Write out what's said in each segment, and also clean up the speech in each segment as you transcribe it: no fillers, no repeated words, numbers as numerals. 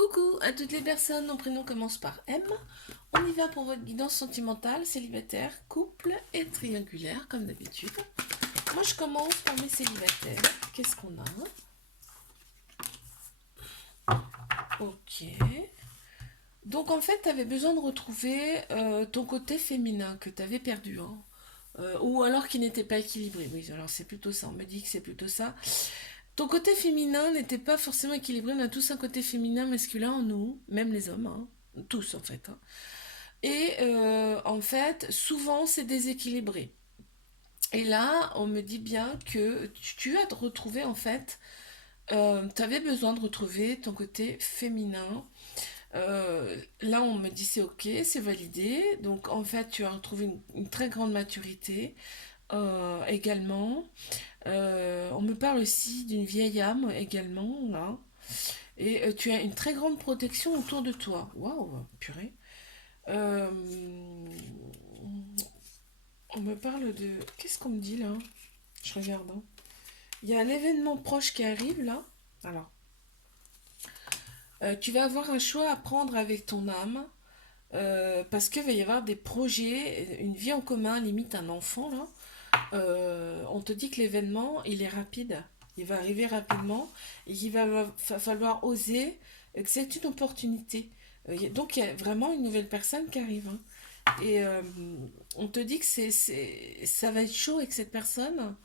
Coucou à toutes les personnes dont prénom commence par M. On y va pour votre guidance sentimentale, célibataire, couple et triangulaire, comme d'habitude. Moi, je commence par mes célibataires. Qu'est-ce qu'on a? Ok. Donc, en fait, tu avais besoin de retrouver ton côté féminin que tu avais perdu, hein. Ou alors qui n'était pas équilibré. Oui, alors c'est plutôt ça. On me dit que c'est plutôt ça. Ton côté féminin n'était pas forcément équilibré. On a tous un côté féminin, masculin en nous, même les hommes, hein. Tous en fait, hein. Et en fait, souvent c'est déséquilibré. Et là, on me dit bien que tu as retrouvé en fait, tu avais besoin de retrouver ton côté féminin. Là, on me dit c'est ok, c'est validé. Donc en fait, tu as retrouvé une très grande maturité également. On me parle aussi d'une vieille âme également, là. Et tu as une très grande protection autour de toi. Waouh, purée. Euh, on me parle de... Qu'est-ce qu'on me dit là? Je regarde, hein. Il y a un événement proche qui arrive là. Alors, tu vas avoir un choix à prendre avec ton âme. Parce qu'il va y avoir des projets, une vie en commun, limite un enfant là. On te dit que l'événement, il est rapide. Il va arriver rapidement et qu'il va falloir oser, que c'est une opportunité. Donc, il y a vraiment une nouvelle personne qui arrive, hein. Et on te dit que ça va être chaud avec cette personne.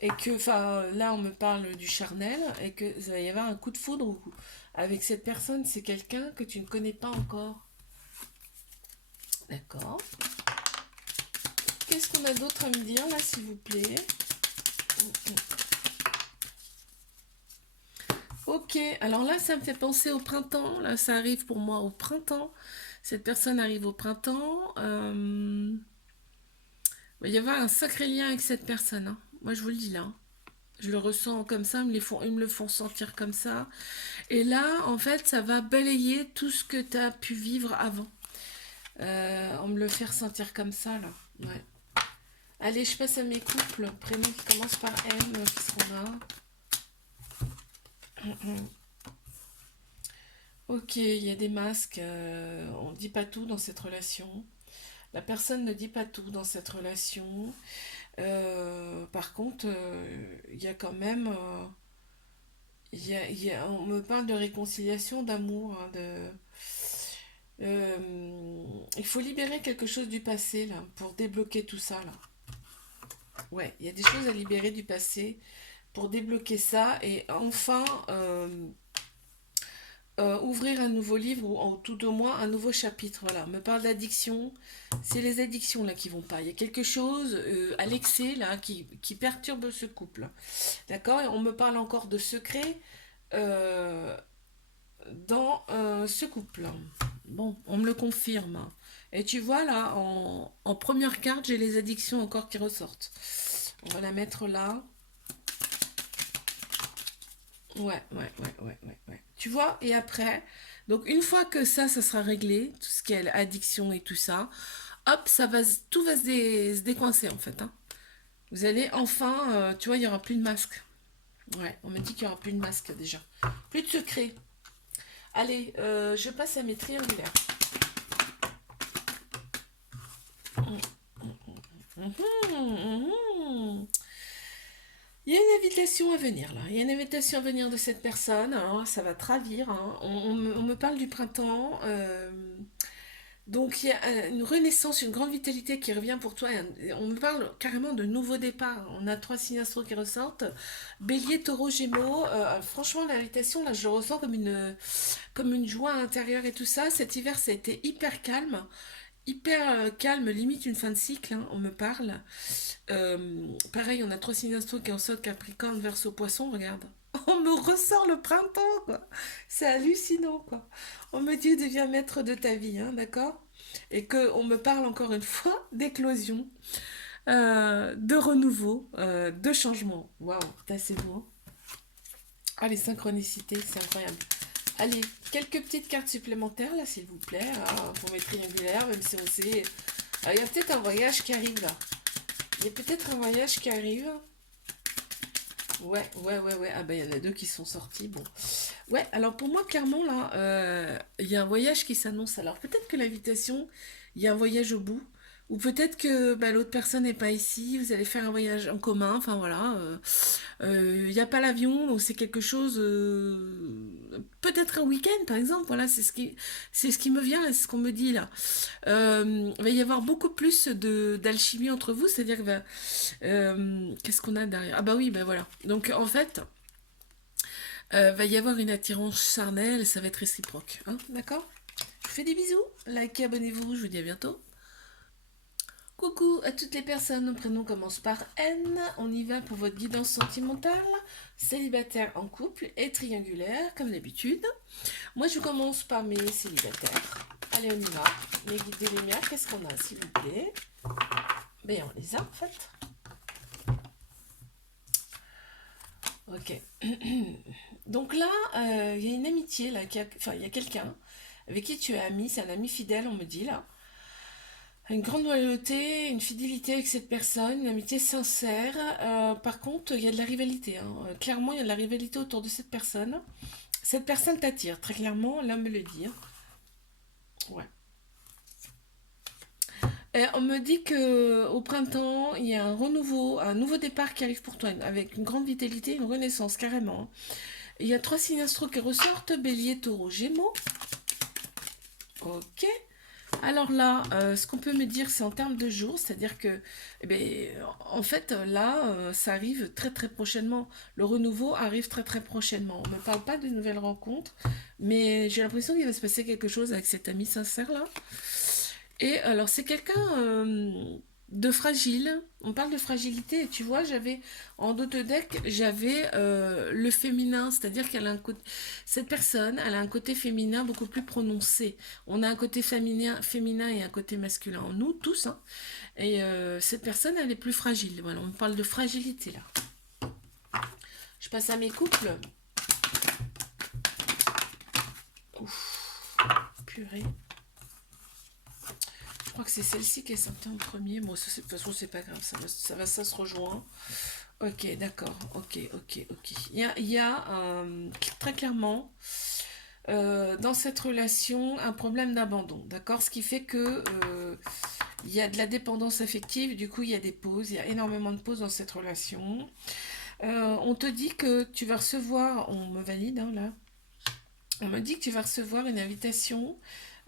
Et que, enfin, là, on me parle du charnel. Et que ça va y avoir un coup de foudre avec cette personne. C'est quelqu'un que tu ne connais pas encore. D'accord. Qu'est-ce qu'on a d'autre à me dire, là, s'il vous plaît? Ok, alors là, ça me fait penser au printemps. Là, ça arrive pour moi au printemps. Cette personne arrive au printemps. Il va y avoir un sacré lien avec cette personne, hein. Moi, je vous le dis là, hein. Je le ressens comme ça, ils me le font sentir comme ça. Et là, en fait, ça va balayer tout ce que tu as pu vivre avant. On me le fait ressentir comme ça, là. Ouais. Allez, je passe à mes couples. Prénom qui commence par M. Qu'est-ce qu'on a? Ok, il y a des masques. On ne dit pas tout dans cette relation. La personne ne dit pas tout dans cette relation. Par contre, il y a quand même... on me parle de réconciliation, d'amour, hein, il faut libérer quelque chose du passé, là, pour débloquer tout ça, là. Ouais, il y a des choses à libérer du passé pour débloquer ça et enfin ouvrir un nouveau livre ou tout au moins un nouveau chapitre. Voilà, on me parle d'addiction. C'est les addictions là qui vont pas. Il y a quelque chose à l'excès là qui perturbe ce couple. D'accord? Et on me parle encore de secrets euh, dans ce couple. Bon, on me le confirme. Et tu vois là, en première carte, j'ai les addictions encore qui ressortent. On va la mettre là. Ouais. Tu vois, et après, donc une fois que ça sera réglé, tout ce qui est addiction et tout ça, hop, tout va se décoincer en fait, hein. Vous allez enfin, tu vois, il n'y aura plus de masque. Ouais, on me dit qu'il n'y aura plus de masque déjà. Plus de secret. Allez, je passe à mes triangulaires. Mhm. Il y a une invitation à venir là. Il y a une invitation à venir de cette personne. Alors, ça va te ravir, hein. On me parle du printemps. Donc il y a une renaissance, une grande vitalité qui revient pour toi. On me parle carrément de nouveau départ. On a trois signes astro qui ressortent. Bélier, taureau, gémeaux. Franchement, l'invitation, là, je le ressens comme une joie intérieure et tout ça. Cet hiver, ça a été hyper calme. Hyper calme, limite une fin de cycle, hein, on me parle. Pareil, on a trois signes astro qui ressortent Capricorne, Verseau, Poisson, regarde. On me ressort le printemps, quoi. C'est hallucinant, quoi. On me dit deviens maître de ta vie, hein, d'accord? Et qu'on me parle encore une fois d'éclosion, de renouveau, de changement. Waouh, c'est beau, hein. Ah, les synchronicités, c'est incroyable. Allez, quelques petites cartes supplémentaires, là, s'il vous plaît, hein, pour mes triangulaires, même si on sait... Ah, il y a peut-être un voyage qui arrive, là. Il y a peut-être un voyage qui arrive. Ouais, ouais, ouais, ouais. Ah bah il y en a deux qui sont sortis. Bon. Ouais, alors pour moi, clairement, là, il y a un voyage qui s'annonce. Alors peut-être que l'invitation, il y a un voyage au bout. Ou peut-être que bah, l'autre personne n'est pas ici, vous allez faire un voyage en commun, enfin voilà. Il n'y a pas l'avion, donc c'est quelque chose... peut-être un week-end, par exemple, voilà, c'est ce qui me vient, c'est ce qu'on me dit là. Il va y avoir beaucoup plus d'alchimie entre vous, c'est-à-dire que... qu'est-ce qu'on a derrière? Ah bah oui, bah voilà. Donc en fait, va y avoir une attirance charnelle et ça va être réciproque. Hein, d'accord? Je vous fais des bisous. Likez, abonnez-vous. Je vous dis à bientôt. Coucou à toutes les personnes. Mon prénom commence par N. On y va pour votre guidance sentimentale. Célibataire en couple et triangulaire, comme d'habitude. Moi, je commence par mes célibataires. Allez, on y va. Les guides des lumières, qu'est-ce qu'on a, s'il vous plaît? Ben, on les a, en fait. Ok. Donc là, il y a une amitié, là, enfin, il y a quelqu'un avec qui tu es ami, c'est un ami fidèle, on me dit, là. Une grande loyauté, une fidélité avec cette personne, une amitié sincère. Par contre, il y a de la rivalité, hein. Clairement, il y a de la rivalité autour de cette personne. Cette personne t'attire, très clairement, là, on me le dit, hein. Ouais. Et on me dit que au printemps, il y a un renouveau, un nouveau départ qui arrive pour toi, avec une grande vitalité, une renaissance, carrément, hein. Il y a trois signes astro qui ressortent, Bélier, Taureau, Gémeaux. Ok. Alors là, ce qu'on peut me dire, c'est en termes de jours, c'est-à-dire que, eh ben, en fait, là, ça arrive très très prochainement. Le renouveau arrive très très prochainement. On ne me parle pas de nouvelles rencontres, mais j'ai l'impression qu'il va se passer quelque chose avec cet ami sincère là. Et alors, c'est quelqu'un de fragile. On parle de fragilité. Et tu vois, j'avais en dos de deck, j'avais le féminin, c'est-à-dire qu'elle a un côté. Cette personne, elle a un côté féminin beaucoup plus prononcé. On a un côté féminin et un côté masculin en nous, tous, hein. Et cette personne, elle est plus fragile. Voilà, on parle de fragilité là. Je passe à mes couples. Ouf, purée. Je crois que c'est celle-ci qui est sortie en premier. Bon, ça, de toute façon, c'est pas grave, ça se rejoint. Ok, d'accord, ok, ok, ok. Il y a très clairement dans cette relation un problème d'abandon, d'accord? Ce qui fait que il y a de la dépendance affective, du coup il y a des pauses, il y a énormément de pauses dans cette relation. On te dit que tu vas recevoir, on me valide hein, là, on me dit que tu vas recevoir une invitation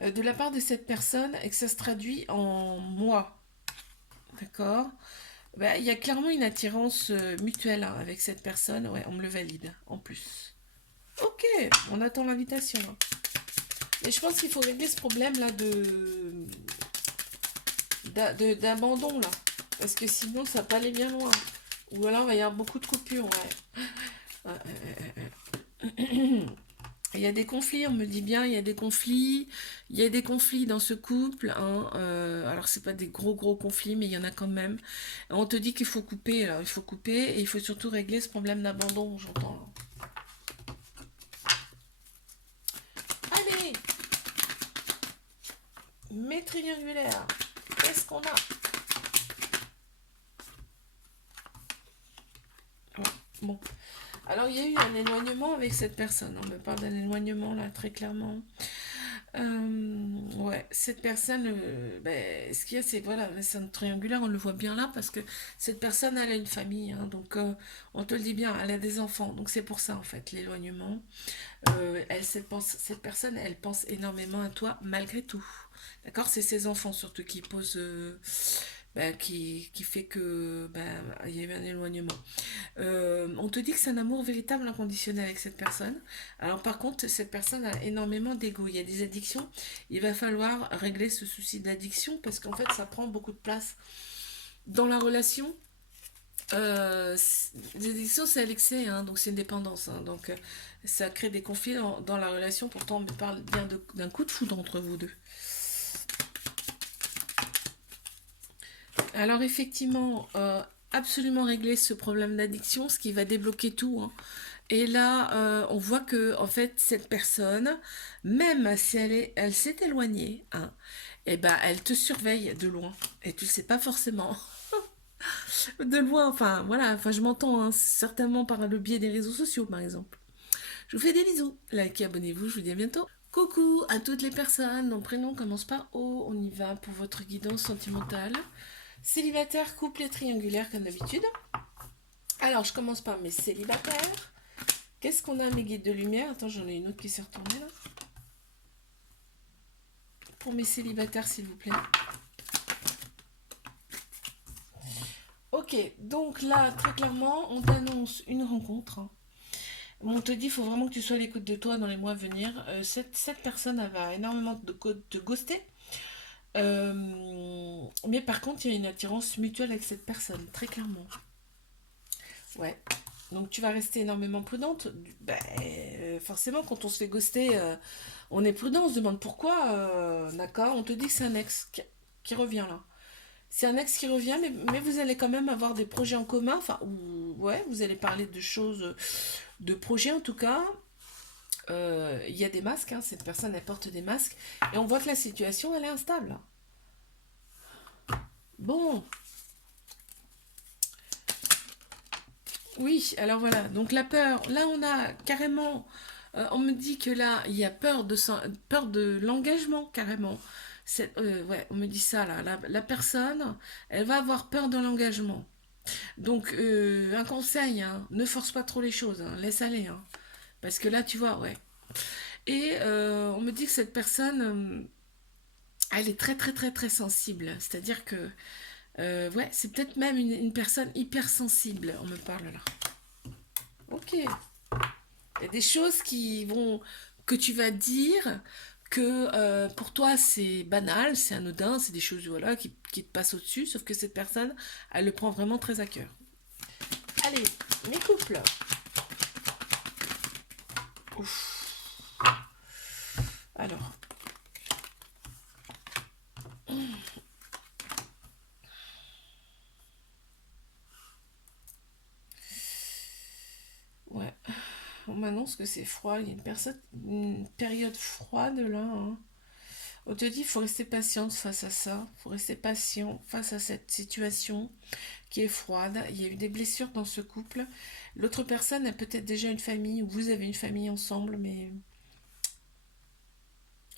de la part de cette personne et que ça se traduit en moi, d'accord? Bah, il y a clairement une attirance mutuelle hein, avec cette personne, ouais, on me le valide en plus. Ok, on attend l'invitation, hein. Mais je pense qu'il faut régler ce problème là d'abandon là. Parce que sinon ça va pas aller bien loin. Ou alors il va y avoir beaucoup de coupures, ouais. Il y a des conflits, on me dit bien, il y a des conflits. Il y a des conflits dans ce couple, hein. Alors c'est pas des gros gros conflits, mais il y en a quand même. On te dit qu'il faut couper, alors il faut couper et il faut surtout régler ce problème d'abandon, j'entends. Allez, mes triangulaires, qu'est-ce qu'on a? Ouais, bon. Alors, il y a eu un éloignement avec cette personne. On me parle d'un éloignement, là, très clairement. Ouais, cette personne, ben, ce qu'il y a, c'est, voilà, c'est un triangulaire, on le voit bien là, parce que cette personne, elle a une famille, hein, donc on te le dit bien, elle a des enfants, donc c'est pour ça, en fait, l'éloignement. Cette personne, elle pense énormément à toi, malgré tout. D'accord? C'est ses enfants, surtout, qui posent... ben, qui fait que ben, il y a eu un éloignement. On te dit que c'est un amour véritable, inconditionnel avec cette personne. Alors par contre, cette personne a énormément d'ego. Il y a des addictions. Il va falloir régler ce souci d'addiction parce qu'en fait, ça prend beaucoup de place dans la relation. Les addictions, c'est à l'excès, hein, donc c'est une dépendance. Hein, donc ça crée des conflits dans la relation. Pourtant, on me parle bien d'un coup de foudre entre vous deux. Alors effectivement, absolument régler ce problème d'addiction, ce qui va débloquer tout, hein. Et là, on voit que en fait cette personne, même si elle s'est éloignée, hein, et ben elle te surveille de loin et tu le sais pas forcément. De loin, enfin voilà, enfin je m'entends, hein, certainement par le biais des réseaux sociaux par exemple. Je vous fais des bisous, likez, abonnez-vous, je vous dis à bientôt. Coucou à toutes les personnes dont le prénom commence par O, on y va pour votre guidance sentimentale. Célibataire, couple et triangulaire comme d'habitude. Alors je commence par mes célibataires. Qu'est-ce qu'on a mes guides de lumière? Attends, j'en ai une autre qui s'est retournée là. Pour mes célibataires s'il vous plaît. Ok, donc là, très clairement, on t'annonce une rencontre. On te dit, il faut vraiment que tu sois à l'écoute de toi dans les mois à venir. Cette personne, elle va énormément te ghoster. Mais par contre, il y a une attirance mutuelle avec cette personne, très clairement. Ouais. Donc tu vas rester énormément prudente. Ben, forcément, quand on se fait ghoster, on est prudent, on se demande pourquoi. D'accord, on te dit que c'est un ex qui revient là. C'est un ex qui revient, mais vous allez quand même avoir des projets en commun. Enfin, ouais, vous allez parler de choses, de projets en tout cas. Il y a des masques, hein, cette personne elle porte des masques. Et on voit que la situation elle est instable. Bon, oui, alors voilà. Donc la peur, là on a carrément. On me dit que là, il y a peur de l'engagement carrément. Ouais, on me dit ça là. La personne, elle va avoir peur de l'engagement. Donc, un conseil, hein, ne force pas trop les choses, hein, laisse aller. Hein. Parce que là, tu vois, ouais. Et on me dit que cette personne, elle est très, très, très, très sensible. C'est-à-dire que, ouais, c'est peut-être même une personne hyper sensible, on me parle là. Ok. Il y a des choses que tu vas dire, que pour toi c'est banal, c'est anodin, c'est des choses voilà, qui te passent au-dessus, sauf que cette personne, elle le prend vraiment très à cœur. Allez, mes couples. Ouf. Alors, ouais, on m'annonce que c'est froid, il y a une période froide là. Hein. On te dit, il faut rester patiente face à ça, il faut rester patient face à cette situation qui est froide. Il y a eu des blessures dans ce couple. L'autre personne a peut-être déjà une famille, ou vous avez une famille ensemble, mais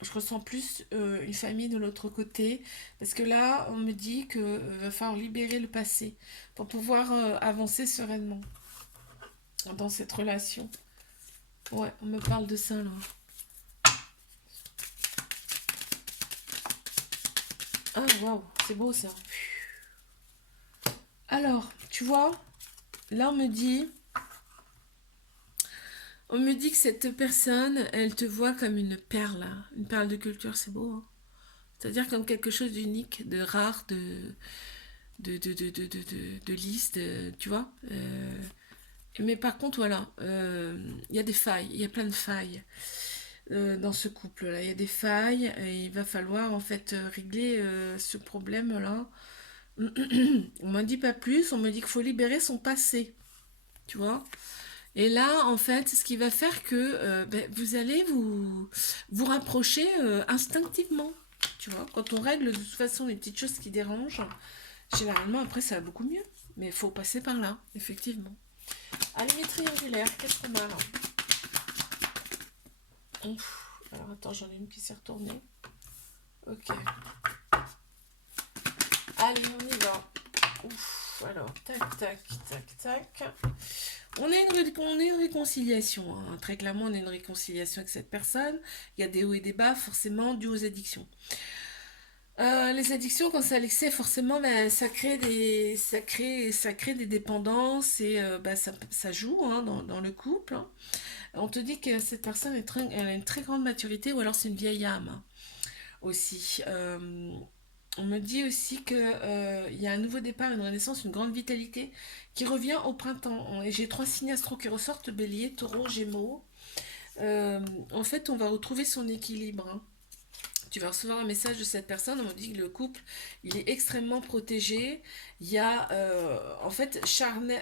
je ressens plus une famille de l'autre côté, parce que là, on me dit que va falloir libérer le passé pour pouvoir avancer sereinement dans cette relation. Ouais, on me parle de ça là. Ah, waouh, c'est beau ça. Alors, tu vois, là on me dit que cette personne, elle te voit comme une perle de culture, c'est beau. Hein. C'est-à-dire comme quelque chose d'unique, de rare, de lisse, tu vois. Mais par contre, voilà, il y a des failles, il y a plein de failles dans ce couple-là. Il y a des failles et il va falloir en fait régler ce problème-là. On m'en dit pas plus, on me dit qu'il faut libérer son passé, tu vois. Et là, en fait, ce qui va faire que ben, vous allez vous rapprocher instinctivement, tu vois. Quand on règle de toute façon les petites choses qui dérangent, généralement après ça va beaucoup mieux. Mais il faut passer par là, effectivement. Allez, mes triangulaires, qu'est-ce qu'on a là? Ouf. Alors attends, j'en ai une qui s'est retournée. Ok. Allez, on y va. Ouf. Alors, tac, tac, tac, tac. On a une réconciliation. Hein. Très clairement, on a une réconciliation avec cette personne. Il y a des hauts et des bas, forcément, dû aux addictions. Les addictions, quand c'est à l'excès, forcément, ben, ça crée des dépendances et ben, ça joue hein, dans le couple. Hein. On te dit que cette personne elle a une très grande maturité ou alors c'est une vieille âme hein, aussi. On me dit aussi que il y a un nouveau départ, une renaissance, une grande vitalité qui revient au printemps. Et j'ai trois signes astro qui ressortent, Bélier, Taureau, Gémeaux. En fait, on va retrouver son équilibre. Hein. Tu vas recevoir un message de cette personne, on me dit que le couple, il est extrêmement protégé. Il y a, en fait,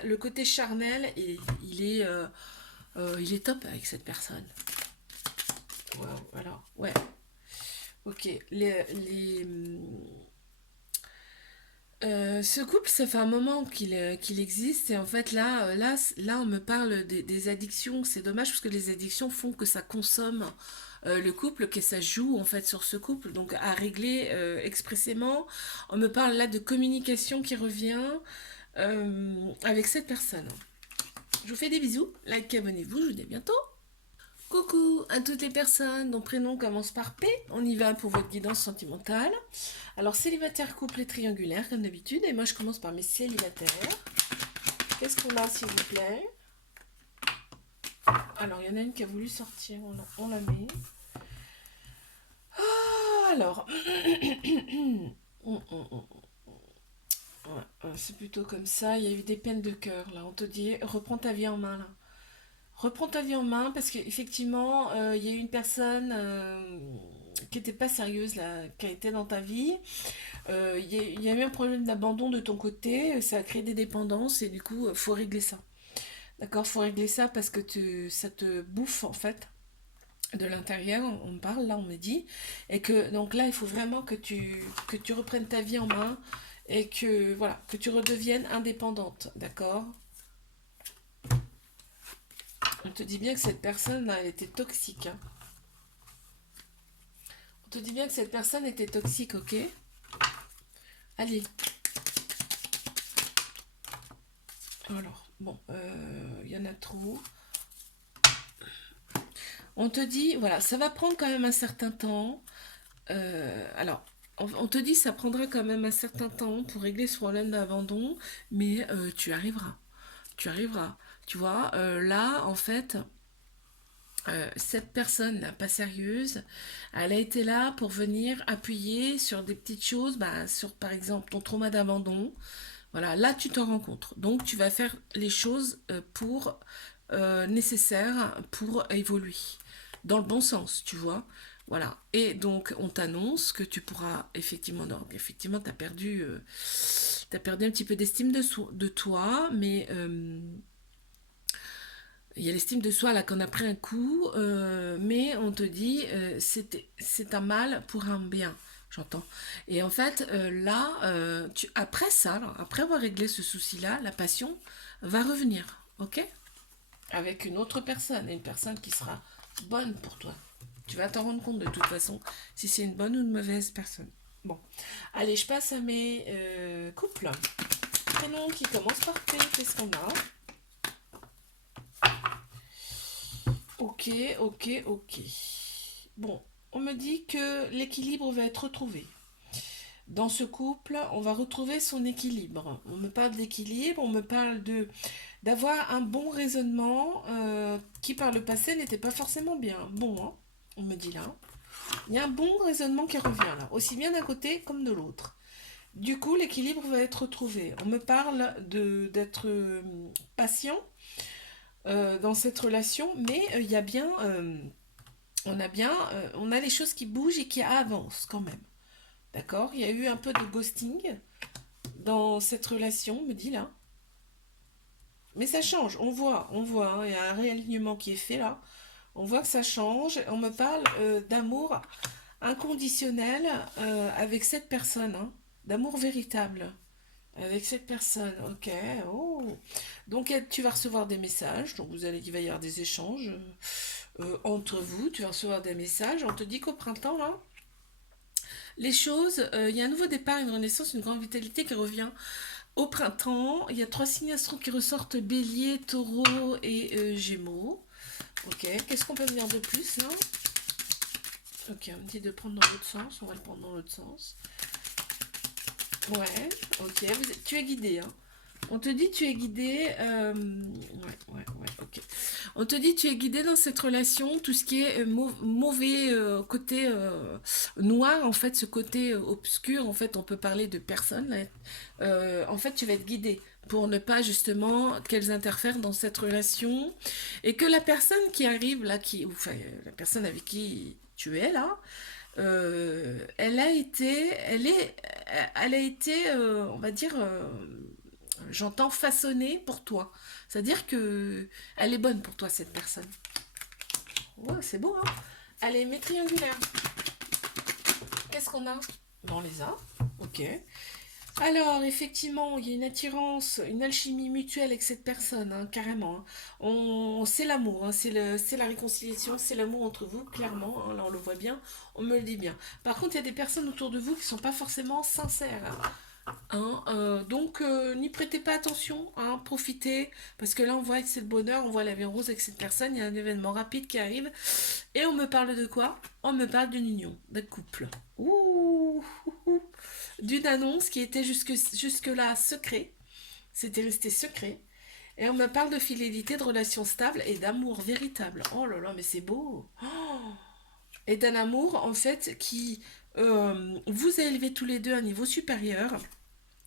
le côté charnel, et il est top avec cette personne. Wow, alors, ouais. Ok, Ce couple, ça fait un moment qu'il existe et en fait là, on me parle des addictions. C'est dommage parce que les addictions font que ça consomme le couple, que ça joue en fait sur ce couple. Donc à régler expressément, on me parle là de communication qui revient avec cette personne. Je vous fais des bisous, like, abonnez-vous, je vous dis à bientôt. Coucou à toutes les personnes dont prénom commence par P. On y va pour votre guidance sentimentale. Alors, célibataire, couple et triangulaire, comme d'habitude. Et moi, je commence par mes célibataires. Qu'est-ce qu'on a, s'il vous plaît? Alors, il y en a une qui a voulu sortir. On la met. Ah, alors. Ouais, c'est plutôt comme ça. Il y a eu des peines de cœur, là. On te dit, reprends ta vie en main, là. Reprends ta vie en main parce qu'effectivement, il y a eu une personne qui n'était pas sérieuse là, qui a été dans ta vie. Il y a eu un problème d'abandon de ton côté, ça a créé des dépendances et du coup, faut régler ça. D'accord, faut régler ça parce que ça te bouffe en fait de l'intérieur. On me parle là, on me dit, et que donc là, il faut vraiment que tu reprennes ta vie en main et que voilà, que tu redeviennes indépendante. D'accord? On te dit bien que cette personne là, elle était toxique, hein. On te dit bien que cette personne était toxique, ok? Allez. Alors, bon, il y en a trop. On te dit, voilà, ça va prendre quand même un certain temps. Alors, on te dit ça prendra quand même un certain temps pour régler ce problème d'abandon, mais tu arriveras. Tu arriveras. Tu vois, là, en fait, cette personne-là, pas sérieuse, elle a été là pour venir appuyer sur des petites choses, bah, sur par exemple ton trauma d'abandon. Voilà, là tu t'en rends compte. Donc tu vas faire les choses pour nécessaires pour évoluer dans le bon sens, tu vois. Voilà. Et donc on t'annonce que tu pourras effectivement, donc effectivement t'as perdu un petit peu d'estime de toi, mais il y a l'estime de soi là qu'on a pris un coup, mais on te dit c'est un mal pour un bien, j'entends. Et en fait, là, après ça, là, après avoir réglé ce souci-là, la passion va revenir, ok? Avec une autre personne, et une personne qui sera bonne pour toi. Tu vas t'en rendre compte de toute façon si c'est une bonne ou une mauvaise personne. Bon, allez, je passe à mes couples. Prénom qui commence par P, qu'est-ce qu'on a? Ok, ok, ok. Bon, on me dit que l'équilibre va être retrouvé. Dans ce couple, on va retrouver son équilibre. On me parle d'équilibre, on me parle de d'avoir un bon raisonnement qui par le passé n'était pas forcément bien. Bon, hein, on me dit là. Il y a un bon raisonnement qui revient là, aussi bien d'un côté comme de l'autre. Du coup, l'équilibre va être retrouvé. On me parle de d'être patient dans cette relation, mais il y a bien, on a les choses qui bougent et qui avancent quand même. D'accord? Il y a eu un peu de ghosting dans cette relation, me dit là. Mais ça change, on voit, hein, il y a un réalignement qui est fait là. On voit que ça change. On me parle d'amour inconditionnel avec cette personne, hein, d'amour véritable avec cette personne. Ok, oh. Donc tu vas recevoir des messages. Donc il va y avoir des échanges entre vous. Tu vas recevoir des messages. On te dit qu'au printemps là, les choses, il y a un nouveau départ, une renaissance, une grande vitalité qui revient. Au printemps, il y a trois signes astro qui ressortent, Bélier, Taureau et Gémeaux. Ok, qu'est-ce qu'on peut venir de plus là? Ok, on me dit de prendre dans l'autre sens, on va le prendre dans l'autre sens. Ouais, ok, tu es guidé, hein. On te dit tu es guidé, ouais, ok. On te dit tu es guidé dans cette relation, tout ce qui est mauvais côté noir, en fait, ce côté obscur, en fait, on peut parler de personnes. Là. En fait, tu vas être guidé pour ne pas justement qu'elles interfèrent dans cette relation et que la personne qui arrive là, enfin, la personne avec qui tu es là, elle a été, on va dire, j'entends façonnée pour toi. C'est-à-dire que elle est bonne pour toi cette personne. Ouais, c'est beau, hein. Elle est mes triangulaires. Qu'est-ce qu'on a? On les a. Ok. Alors, effectivement, il y a une attirance, une alchimie mutuelle avec cette personne, hein, carrément, hein. C'est l'amour, hein, c'est la réconciliation, c'est l'amour entre vous, clairement, hein, là on le voit bien, on me le dit bien. Par contre, il y a des personnes autour de vous qui sont pas forcément sincères, hein, donc, n'y prêtez pas attention, hein, profitez, parce que là on voit que c'est le bonheur, on voit la vie rose avec cette personne, il y a un événement rapide qui arrive, et on me parle de quoi? On me parle d'une union, d'un couple. Ouh, ouh, ouh. D'une annonce qui était jusque-là secret, c'était resté secret, et on me parle de fidélité, de relations stables et d'amour véritable. Oh là là, mais c'est beau! Oh, et d'un amour, en fait, qui vous a élevé tous les deux à un niveau supérieur.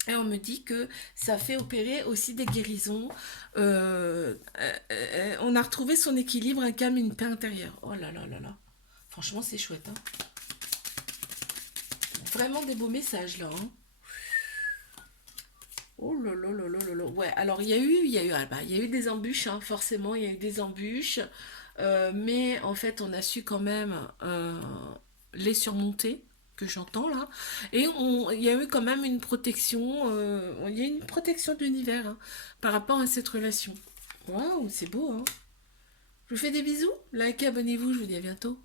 Et on me dit que ça fait opérer aussi des guérisons. On a retrouvé son équilibre, un calme, une paix intérieure. Oh là là là là. Franchement, c'est chouette, hein. Vraiment des beaux messages là, hein. Oh là là là là là là. Ouais, alors ah bah, il y a eu des embûches, hein, forcément, il y a eu des embûches. Mais en fait, on a su quand même les surmonter, que j'entends là. Et il y a eu quand même une protection, il y a une protection de l'univers, hein, par rapport à cette relation. Waouh, c'est beau, hein. Je vous fais des bisous. Likez, abonnez-vous, je vous dis à bientôt.